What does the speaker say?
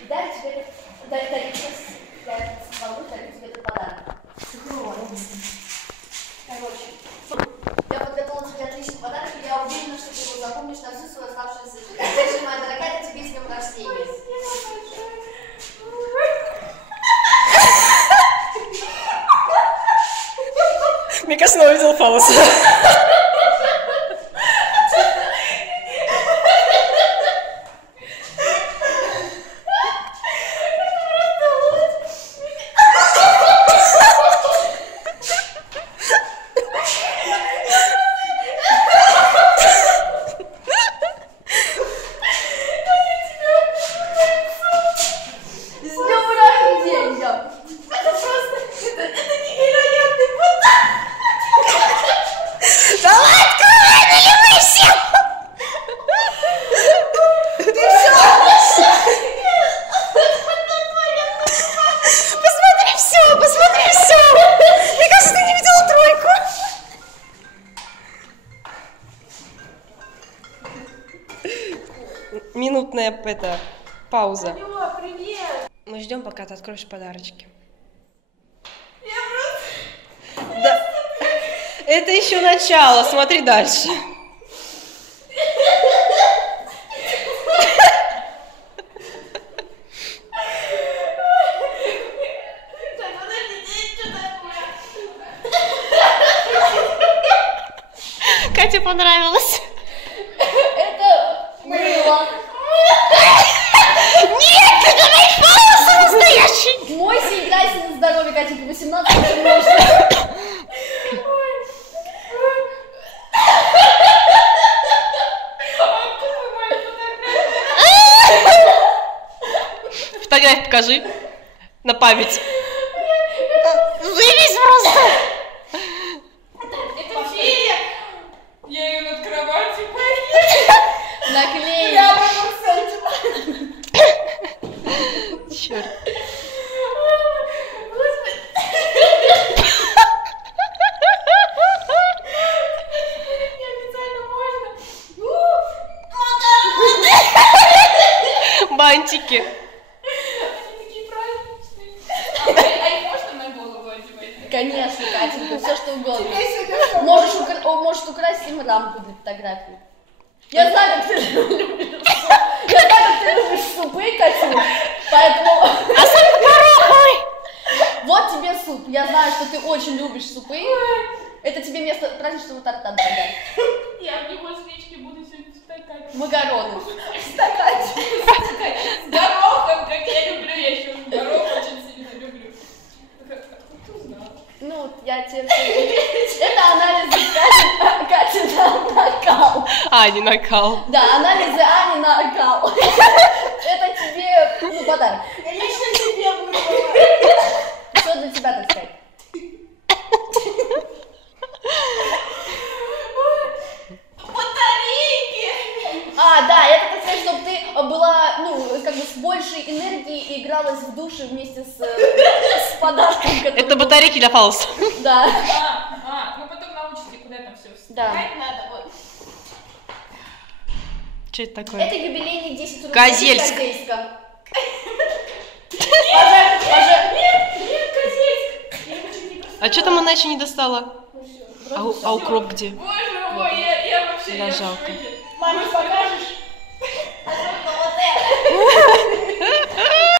И дарю тебе дарю тебе этот подарок. Короче, я подготовила тебе отличный подарок, и я уверена, что ты его запомнишь на всю свою оставшуюся жизнь. Держи, моя дорогая, это тебе с днем рождения. Мне кажется, она увидела фалос. Минутная пауза. Алло, привет! Мы ждем, пока ты откроешь подарочки. Я просто... Да. Это еще начало, смотри дальше. Кате понравилось. Это мыло. Нет, ты давай фалос настоящий. Мойся и играйся на здоровье, Катенька, 18 можно. Фотографию покажи на память. Заебись просто. Это фея! Я ее над кроватью Наклеим. Я могу Черт. Бантики. Они такие праздничные. А их можно на голову одевать? Конечно, Катенька, все что угодно. Можешь украсть им рамку для фотографии. Я знаю, как ты любишь супы. Я знаю, как ты любишь супы, Катюш. Поэтому... А суп гороховый. Вот тебе суп. Я знаю, что ты очень любишь супы. Это тебе вместо праздничного торта, дорогая. Я в него свечки буду сегодня стакать. Макароны. С горохом, как я люблю. Я еще горох очень сильно люблю. Откуда ты узнала? Ну, я тебе... Это анализы Кати на накал. Ани накал. Да, анализы Ани на накал. Это тебе, ну, подарок. Лично тебе буду. Что для тебя, так сказать? Батарейки! А, да, это, так сказать, чтобы ты была, ну, как бы с большей энергией и игралась в душе вместе с подарком. который- Это батарейки для фалоса. Да. Ну потом научите, куда там все Да. вставить надо, вот. Что это такое? Это юбилейный 10 рублей. Козельск. Козельска. Нет, Козельск! Я хочу не просто... А что там она еще не достала? А укроп где? Боже мой, я вообще... Да, я в жалко. шоке. Маме покажешь?